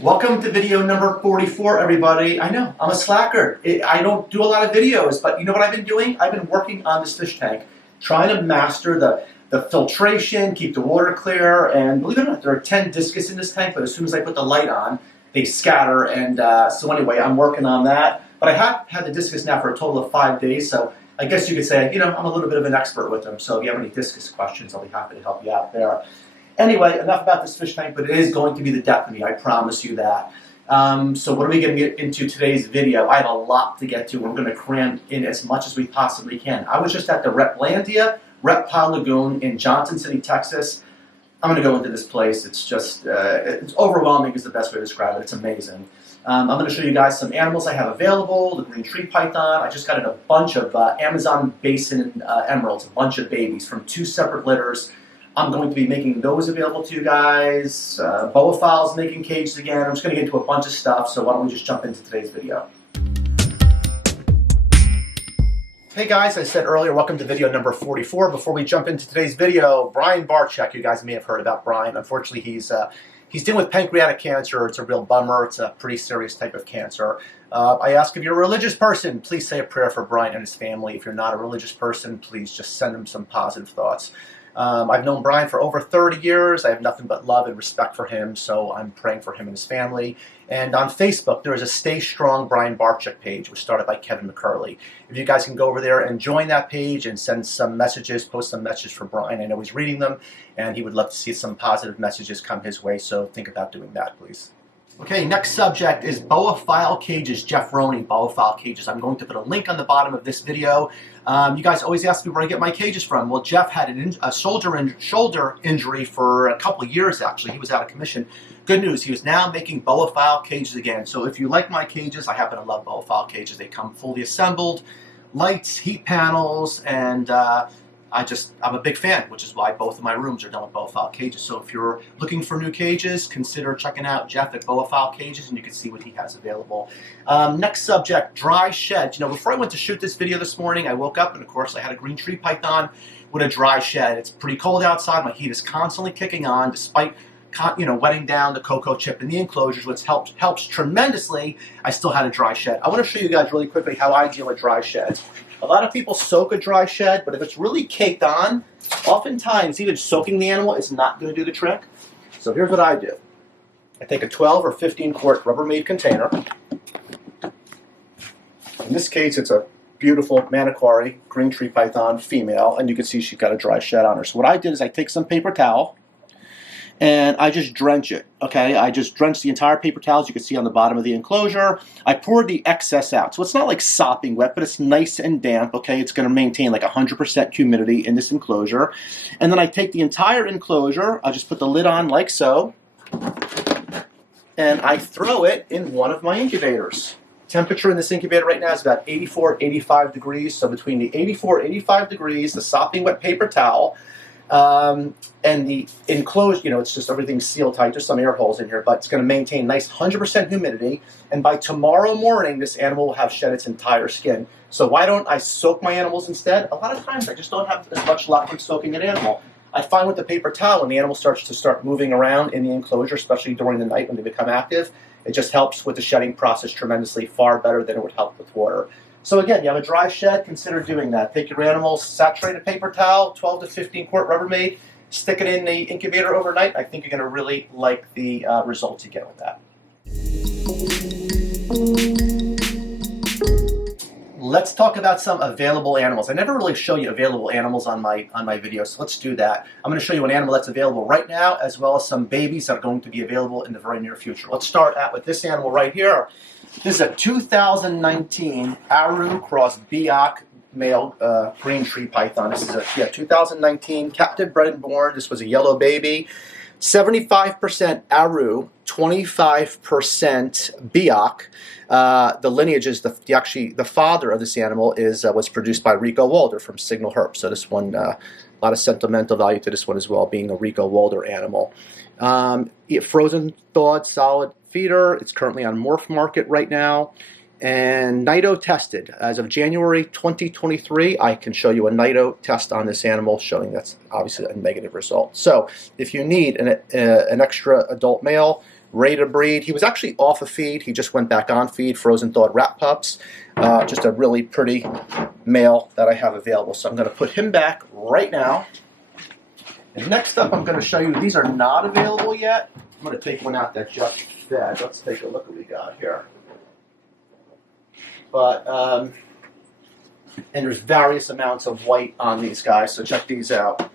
Welcome to video number 44, everybody. I know, I'm a slacker. I don't do a lot of videos, but you know what I've been doing? I've been working on this fish tank, trying to master the filtration, keep the water clear, and believe it or not, there are 10 discus in this tank, but as soon as I put the light on, they scatter, and so anyway, I'm working on that. But I have had the discus now for a total of 5 days, so I guess you could say, you know, I'm a little bit of an expert with them, so if you have any discus questions, I'll be happy to help you out there. Anyway, enough about this fish tank, but it is going to be the death of me, I promise you that. So what are we going to get into today's video? I have a lot to get to. We're going to cram in as much as we possibly can. I was just at the Reptilandia Reptile Lagoon in Johnson City, Texas. I'm going to go into this place. It's just, it's overwhelming is the best way to describe it. It's amazing. I'm going to show you guys some animals I have available, the green tree python. I just got in a bunch of Amazon basin emeralds, a bunch of babies from 2 separate litters. I'm going to be making those available to you guys. Boaphile's making cages again. I'm just going to get into a bunch of stuff, so why don't we just jump into today's video. Hey guys, I said earlier, welcome to video number 44. Before we jump into today's video, Brian Barczyk, you guys may have heard about Brian. Unfortunately, he's dealing with pancreatic cancer. It's a real bummer. It's a pretty serious type of cancer. I ask if you're a religious person, please say a prayer for Brian and his family. If you're not a religious person, please just send him some positive thoughts. I've known Brian for over 30 years. I have nothing but love and respect for him, so I'm praying for him and his family. And on Facebook, there is a Stay Strong Brian Barczyk page, which started by Kevin McCurley. If you guys can go over there and join that page and send some messages, post some messages for Brian. I know he's reading them, and he would love to see some positive messages come his way, so think about doing that, please. Okay, next subject is Boaphile cages, Jeff Roney Boaphile cages. I'm going to put a link on the bottom of this video. You guys always ask me where I get my cages from. Well, Jeff had a shoulder injury for a couple of years, actually. He was out of commission. Good news, he was now making Boaphile cages again. So if you like my cages, I happen to love Boaphile cages. They come fully assembled, lights, heat panels, and I'm a big fan, which is why both of my rooms are done with Boaphile cages. So if you're looking for new cages, consider checking out Jeff at Boaphile Cages, and you can see what he has available. Next subject, dry sheds. You know, before I went to shoot this video this morning, I woke up, and of course, I had a green tree python with a dry shed. It's pretty cold outside. My heat is constantly kicking on, despite wetting down the cocoa chip in the enclosures, which helps tremendously. I still had a dry shed. I want to show you guys really quickly how I deal with dry sheds. A lot of people soak a dry shed, but if it's really caked on, oftentimes even soaking the animal is not going to do the trick. So here's what I do. I take a 12 or 15 quart Rubbermaid container. In this case, it's a beautiful Maniquari green tree python female, and you can see she's got a dry shed on her. So what I did is I take some paper towel, and I just drench it, okay? I just drench the entire paper towel, as you can see on the bottom of the enclosure. I poured the excess out. So it's not like sopping wet, but it's nice and damp, okay? It's going to maintain like 100% humidity in this enclosure. And then I take the entire enclosure, I'll just put the lid on like so, and I throw it in one of my incubators. Temperature in this incubator right now is about 84, 85 degrees. So between the 84, 85 degrees, the sopping wet paper towel, and the enclosed, it's just everything sealed tight. There's some air holes in here, but it's going to maintain nice 100% humidity. And by tomorrow morning, this animal will have shed its entire skin. So why don't I soak my animals instead? A lot of times I just don't have as much luck with soaking an animal. I find with the paper towel, when the animal starts to moving around in the enclosure, especially during the night when they become active, it just helps with the shedding process tremendously, far better than it would help with water. So again, you have a dry shed, consider doing that. Take your animals, saturated paper towel, 12 to 15 quart Rubbermaid, stick it in the incubator overnight. I think you're going to really like the results you get with that. Let's talk about some available animals. I never really show you available animals on my videos, so let's do that. I'm going to show you an animal that's available right now, as well as some babies that are going to be available in the very near future. Let's start out with this animal right here. This is a 2019 Aru cross Biak male green tree python. This is a 2019 captive bred and born. This was a yellow baby. 75% Aru, 25% Biak. The lineage is actually the father of this animal was produced by Rico Walder from Signal Herp. So this one, a lot of sentimental value to this one as well, being a Rico Walder animal. Frozen thawed solid feeder. It's currently on Morph Market right now. And NITO tested. As of January 2023, I can show you a NITO test on this animal showing that's obviously a negative result. So if you need an extra adult male, ready to breed. He was actually off of feed. He just went back on feed, frozen thawed rat pups. Just a really pretty male that I have available. So I'm going to put him back right now. And next up, I'm going to show you, these are not available yet. I'm going to take one out that just fed. Let's take a look at what we got here. But, and there's various amounts of white on these guys, so check these out.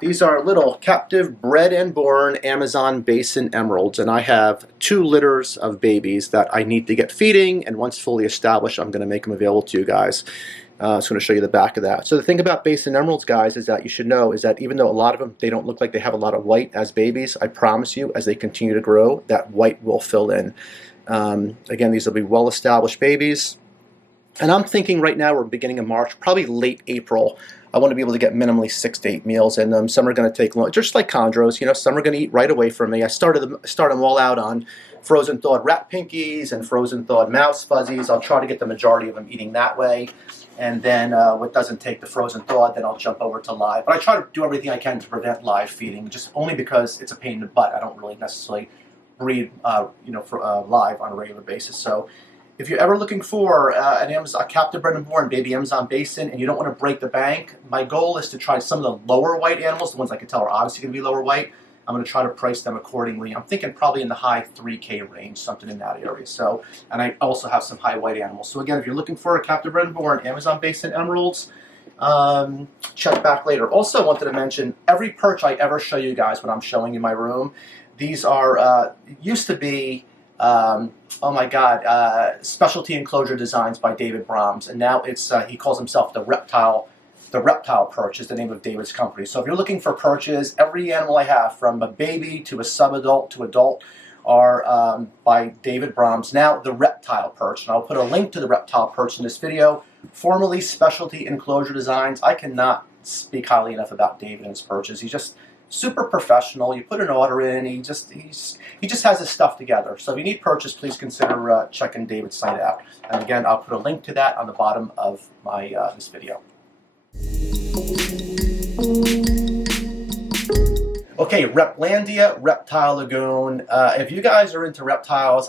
These are little captive bred and born Amazon basin emeralds, and I have 2 litters of babies that I need to get feeding, and once fully established, I'm going to make them available to you guys. So I'm going to show you the back of that. So the thing about basin emeralds, guys, is that you should know is that even though a lot of them, they don't look like they have a lot of white as babies, I promise you, as they continue to grow, that white will fill in. Again, these will be well-established babies. And I'm thinking right now, we're beginning of March, probably late April, I want to be able to get minimally 6 to 8 meals in them. Some are going to take long, just like chondros, you know, some are going to eat right away from me. I start them all out on frozen thawed rat pinkies and frozen thawed mouse fuzzies. I'll try to get the majority of them eating that way. And then what doesn't take the frozen thawed, then I'll jump over to live. But I try to do everything I can to prevent live feeding, just only because it's a pain in the butt. I don't really necessarily breed, you know, for live on a regular basis. So if you're ever looking for a captive bred and born baby Amazon basin and you don't want to break the bank, my goal is to try some of the lower white animals, the ones I can tell are obviously going to be lower white. I'm going to try to price them accordingly. I'm thinking probably in the high 3K range, something in that area. So, and I also have some high white animals. So again, if you're looking for a captive bred and born Amazon basin emeralds, check back later. Also, I wanted to mention every perch I ever show you guys when I'm showing in my room, these are used to be. Oh my God, specialty enclosure designs by David Brahms, and now it's he calls himself the Reptile. The Reptile perch is the name of David's company. So if you're looking for perches, every animal I have, from a baby to a subadult to adult, are by David Brahms. Now the Reptile perch, and I'll put a link to the Reptile perch in this video. Formerly Specialty Enclosure Designs. I cannot speak highly enough about David and his perches. He's just super professional. You put an order in, he just has his stuff together. So if you need perches, please consider checking David's site out. And again, I'll put a link to that on the bottom of my this video. Okay, Reptilandia, Reptile Lagoon. If you guys are into reptiles,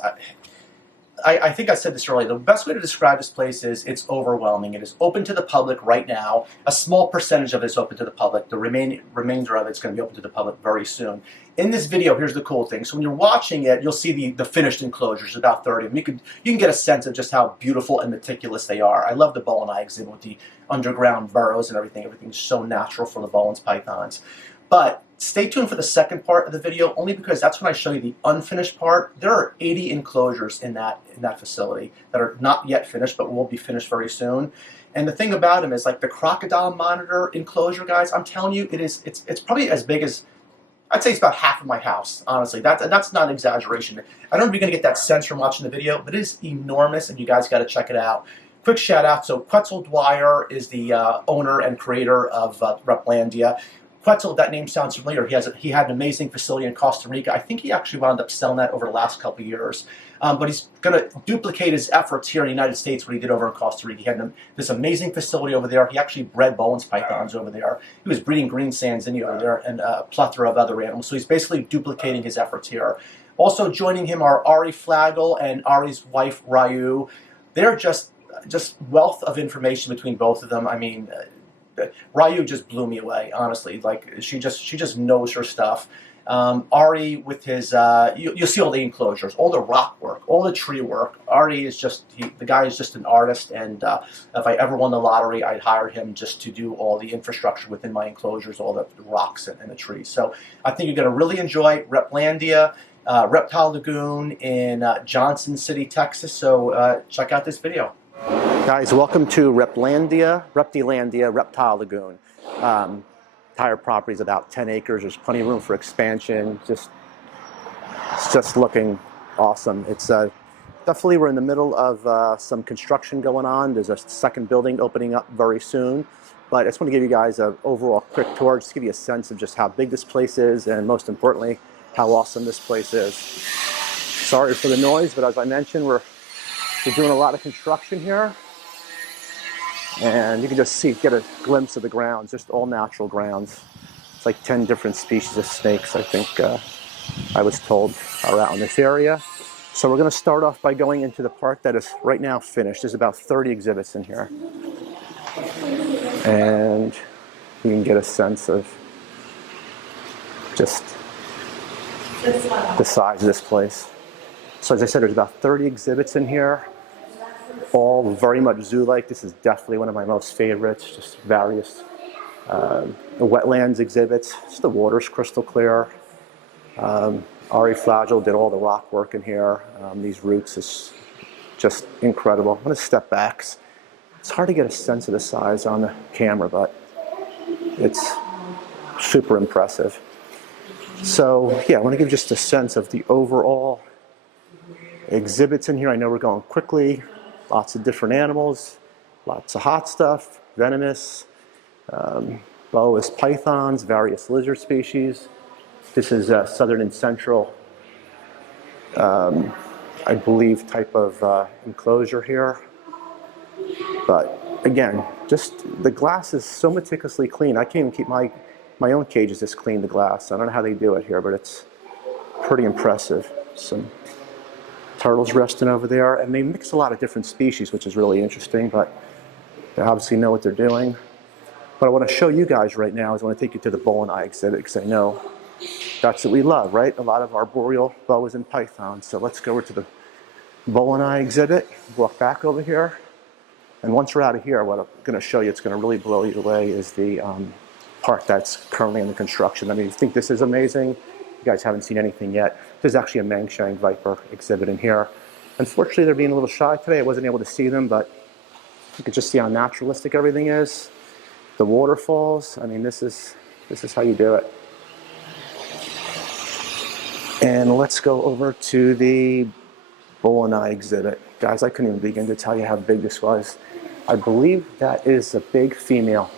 I think I said this earlier, the best way to describe this place is it's overwhelming. It is open to the public right now. A small percentage of it is open to the public. The remainder of it's going to be open to the public very soon. In this video, here's the cool thing. So when you're watching it, you'll see the finished enclosures, about 30 of them. You can get a sense of just how beautiful and meticulous they are. I love the bow and eye exhibit with the underground burrows and everything. Everything's so natural for the Bowen's pythons. But stay tuned for the second part of the video, only because that's when I show you the unfinished part. There are 80 enclosures in that facility that are not yet finished, but will be finished very soon. And the thing about them is, like the crocodile monitor enclosure, guys, I'm telling you, it's probably as big as, I'd say it's about half of my house, honestly. That's not an exaggeration. I don't know if you're going to get that sense from watching the video, but it is enormous, and you guys got to check it out. Quick shout out, so Quetzal Dwyer is the owner and creator of Reptilandia. Quetzal, that name sounds familiar. He had an amazing facility in Costa Rica. I think he actually wound up selling that over the last couple of years. But he's going to duplicate his efforts here in the United States, what he did over in Costa Rica. He had this amazing facility over there. He actually bred Bowen's pythons over there. He was breeding green sands India over there and a plethora of other animals. So he's basically duplicating his efforts here. Also joining him are Ari Flagel and Ari's wife, Ryu. They're just wealth of information between both of them. I mean, Ryu just blew me away, honestly. Like she just knows her stuff. Ari with his, you'll see all the enclosures, all the rock work, all the tree work. Ari is the guy is just an artist, and if I ever won the lottery, I'd hire him just to do all the infrastructure within my enclosures, all the rocks and the trees. So I think you're going to really enjoy Reptilandia, Reptile Lagoon in Johnson City, Texas. So check out this video. Guys, welcome to Reptilandia, Reptile Lagoon. Entire property is about 10 acres. There's plenty of room for expansion. It's just looking awesome. It's definitely, we're in the middle of some construction going on. There's a second building opening up very soon. But I just want to give you guys an overall quick tour, just to give you a sense of just how big this place is, and most importantly, how awesome this place is. Sorry for the noise, but as I mentioned, we're doing a lot of construction here. And you can just get a glimpse of the grounds, just all natural grounds. It's like 10 different species of snakes, I think. I was told, are out in this area. So we're going to start off by going into the park that is right now finished. There's about 30 exhibits in here. And you can get a sense of just the size of this place. So as I said, there's about 30 exhibits in here, all very much zoo-like. This is definitely one of my most favorites, just various wetlands exhibits. Just the water's crystal clear. Ari Flagel did all the rock work in here. These roots is just incredible. I'm going to step back. It's hard to get a sense of the size on the camera, but it's super impressive. So yeah, I want to give just a sense of the overall exhibits in here. I know we're going quickly. Lots of different animals, lots of hot stuff, venomous, boas pythons, various lizard species. This is a southern and central, I believe, type of enclosure here. But again, just the glass is so meticulously clean. I can't even keep my own cages this clean, the glass. I don't know how they do it here, but it's pretty impressive. Some turtles resting over there, and they mix a lot of different species, which is really interesting, but they obviously know what they're doing. What I want to show you guys right now is I want to take you to the boa and eye exhibit, because I know that's what we love, right? A lot of arboreal boas and pythons. So let's go over to the boa and eye exhibit, walk back over here, and once we're out of here, what I'm going to show you, it's going to really blow you away, is the park that's currently under construction. I mean, you think this is amazing? You guys haven't seen anything yet. There's actually a Mangshang viper exhibit in here. Unfortunately, they're being a little shy today. I wasn't able to see them, but you can just see how naturalistic everything is. The waterfalls, I mean, this is how you do it. And let's go over to the boa and eye exhibit. Guys, I couldn't even begin to tell you how big this was. I believe that is a big female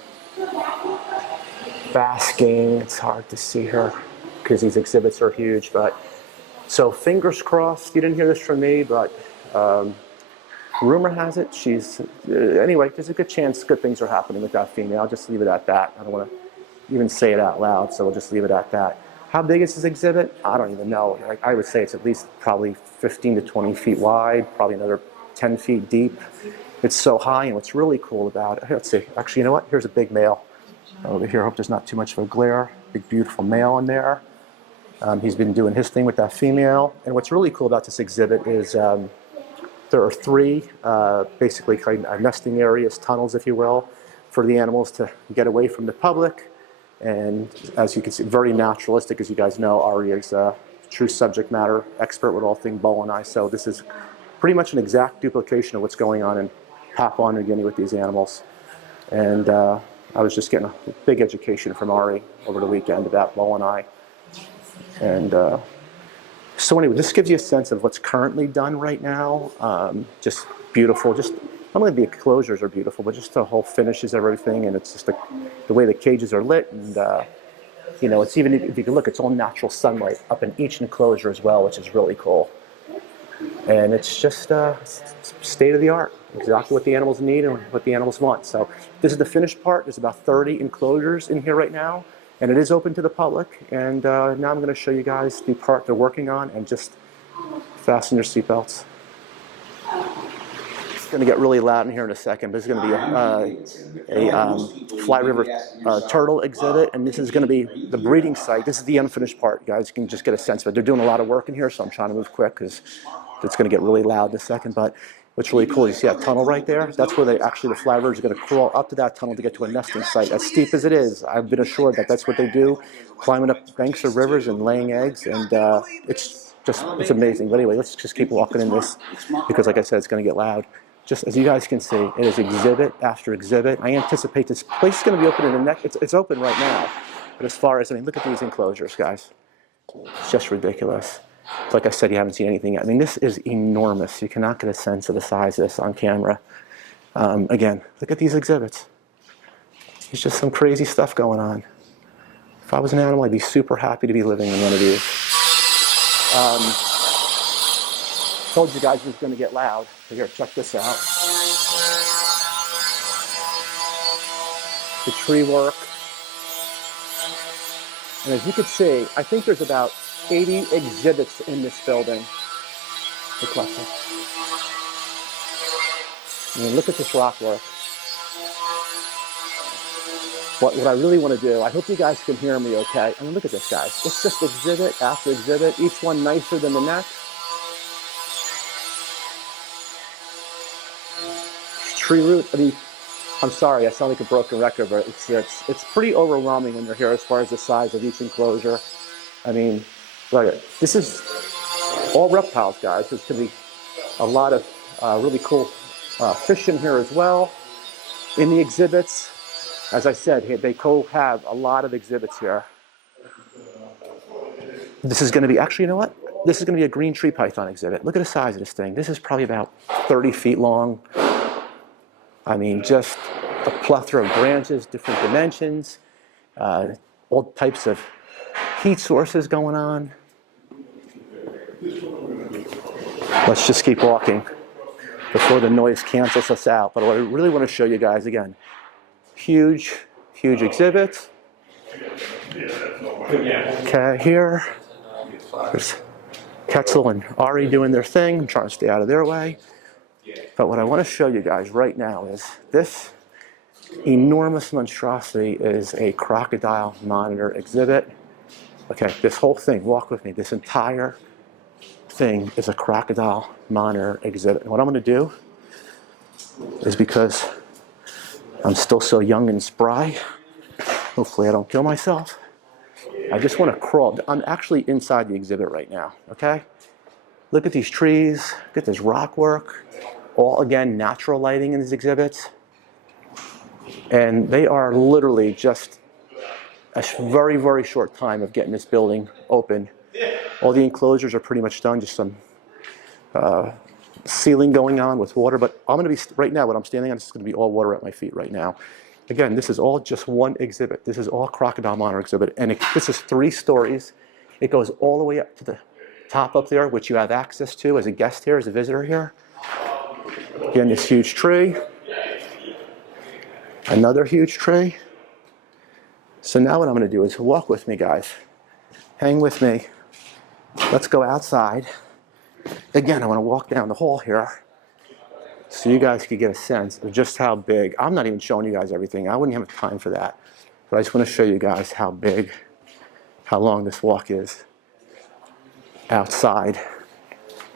basking. It's hard to see her because these exhibits are huge, but so fingers crossed. You didn't hear this from me, but rumor has it she's anyway, there's a good chance good things are happening with that female. I'll just leave it at that. I don't want to even say it out loud, so we'll just leave it at that. How big is this exhibit? I don't even know. I would say it's at least probably 15 to 20 feet wide, probably another 10 feet deep. It's so high, and what's really cool about it, let's see, actually, you know what? Here's a big male over here. I hope there's not too much of a glare. Big, beautiful male in there. He's been doing his thing with that female. And what's really cool about this exhibit is there are three basically kind of nesting areas, tunnels, if you will, for the animals to get away from the public. And as you can see, very naturalistic. As you guys know, Ari is a true subject matter expert with all things boa and eye. So this is pretty much an exact duplication of what's going on in Papua New Guinea with these animals. And I was just getting a big education from Ari over the weekend about boa and eye. And so anyway, this gives you a sense of what's currently done right now. Just beautiful. Just not only the enclosures are beautiful, but just the whole finishes of everything, and it's just the way the cages are lit, and you know, it's even, if you can look, it's all natural sunlight up in each enclosure as well, which is really cool. And it's just state of the art, exactly what the animals need and what the animals want. So this is the finished part. There's about 30 enclosures in here right now, and it is open to the public. And now I'm going to show you guys the part they're working on, and just fasten your seatbelts. It's going to get really loud in here in a second, but it's going to be a Fly River turtle exhibit, and this is going to be the breeding site. This is the unfinished part, guys. You can just get a sense of it. They're doing a lot of work in here, so I'm trying to move quick because it's going to get really loud in a second. But what's really cool, you see that tunnel right there? That's where the Fly Rivers are going to crawl up to that tunnel to get to a nesting site. As steep as it is, I've been assured that that's what they do, climbing up banks of rivers and laying eggs, and it's amazing. But anyway, let's just keep walking in this because, like I said, it's going to get loud. Just as you guys can see, it is exhibit after exhibit. I anticipate this place is going to be open in the next. It's open right now, but as far as, I mean, look at these enclosures, guys. It's just ridiculous. Like I said, you haven't seen anything yet. I mean, this is enormous. You cannot get a sense of the size of this on camera. Again, look at these exhibits. There's just some crazy stuff going on. If I was an animal, I'd be super happy to be living in one of these. Told you guys it was going to get loud. So here, check this out. The tree work. And as you can see, I think there's about 80 exhibits in this building. The collection. I mean, look at this rock work. What I really want to do, I hope you guys can hear me okay. I mean, look at this, guys. It's just exhibit after exhibit, each one nicer than the next. Tree root, I mean, I'm sorry, I sound like a broken record, but it's pretty overwhelming when you're here as far as the size of each enclosure. I mean, look, this is all reptiles, guys. There's going to be a lot of really cool fish in here as well in the exhibits. As I said, they have a lot of exhibits here. This is going to be, actually, you know what? This is going to be a green tree python exhibit. Look at the size of this thing. This is probably about 30 feet long. I mean, just a plethora of branches, different dimensions, all types of heat sources going on. Let's just keep walking before the noise cancels us out. But what I really want to show you guys, again, huge exhibits. Okay, here, there's Ketzel and Ari doing their thing. I'm trying to stay out of their way. But what I want to show you guys right now is this enormous monstrosity is a crocodile monitor exhibit. Okay, this whole thing, walk with me, this entire thing is a crocodile monitor exhibit. And what I'm going to do is, because I'm still so young and spry, hopefully I don't kill myself, I just want to crawl. I'm actually inside the exhibit right now, okay? Look at these trees, look at this rock work, all again natural lighting in these exhibits. And they are literally just a very, very short time of getting this building open. All the enclosures are pretty much done, just some ceiling going on with water. But I'm going to be, right now, what I'm standing on, is going to be all water at my feet right now. Again, this is all just one exhibit. This is all crocodile monitor exhibit. And this is 3 stories. It goes all the way up to the top up there, which you have access to as a guest here, as a visitor here. Again, this huge tree. Another huge tree. So now what I'm going to do is walk with me, guys. Hang with me. Let's go outside. Again, I want to walk down the hall here so you guys could get a sense of just how big. I'm not even showing you guys everything. I wouldn't have time for that. But I just want to show you guys how big, how long this walk is outside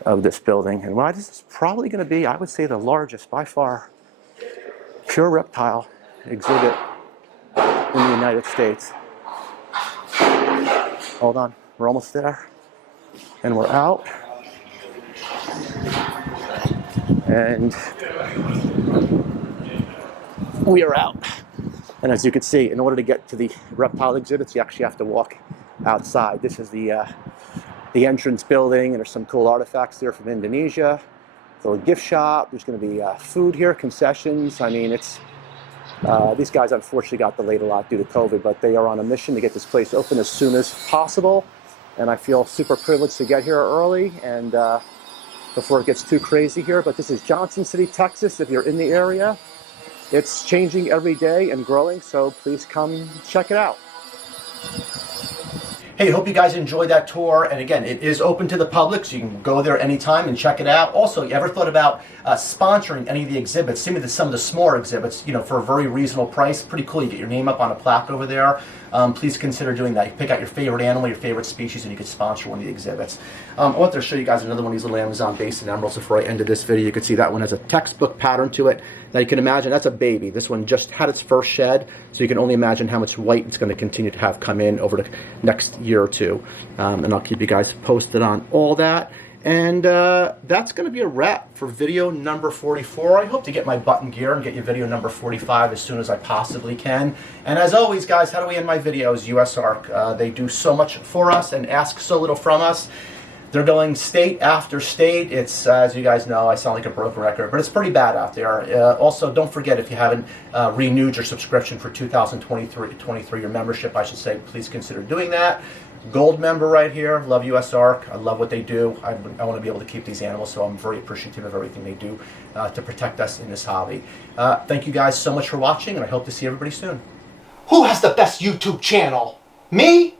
of this building. And why this is probably going to be, I would say, the largest by far pure reptile exhibit in the United States. Hold on, we're almost there. And we're out. And we are out. And as you can see, in order to get to the reptile exhibits, you actually have to walk outside. This is the entrance building, and there's some cool artifacts there from Indonesia. It's a little gift shop. There's going to be food here, concessions. I mean, it's these guys unfortunately got delayed a lot due to COVID, but they are on a mission to get this place open as soon as possible. And I feel super privileged to get here early and before it gets too crazy here. But this is Johnson City, Texas. If you're in the area, it's changing every day and growing, so please come check it out. Hey, hope you guys enjoyed that tour. And again, it is open to the public, so you can go there anytime and check it out. Also, you ever thought about sponsoring any of the exhibits? Some of the smaller exhibits, you know, for a very reasonable price. Pretty cool. You get your name up on a plaque over there. Please consider doing that. You pick out your favorite animal, your favorite species, and you can sponsor one of the exhibits. I wanted to show you guys another one of these little Amazon basin emeralds before I ended this video. You can see that one has a textbook pattern to it. Now you can imagine that's a baby. This one just had its first shed, so you can only imagine how much white it's going to continue to have come in over the next year or two. And I'll keep you guys posted on all that. And that's going to be a wrap for video number 44. I hope to get my button gear and get you video number 45 as soon as I possibly can. And as always, guys, how do we end my videos? USARK. They do so much for us and ask so little from us. They're going state after state. It's, as you guys know, I sound like a broken record, but it's pretty bad out there. Also, don't forget, if you haven't renewed your subscription for 2023, your membership, I should say, please consider doing that. Gold member right here. Love USARK. I love what they do. I want to be able to keep these animals, so I'm very appreciative of everything they do to protect us in this hobby. Thank you guys so much for watching, and I hope to see everybody soon. Who has the best YouTube channel? Me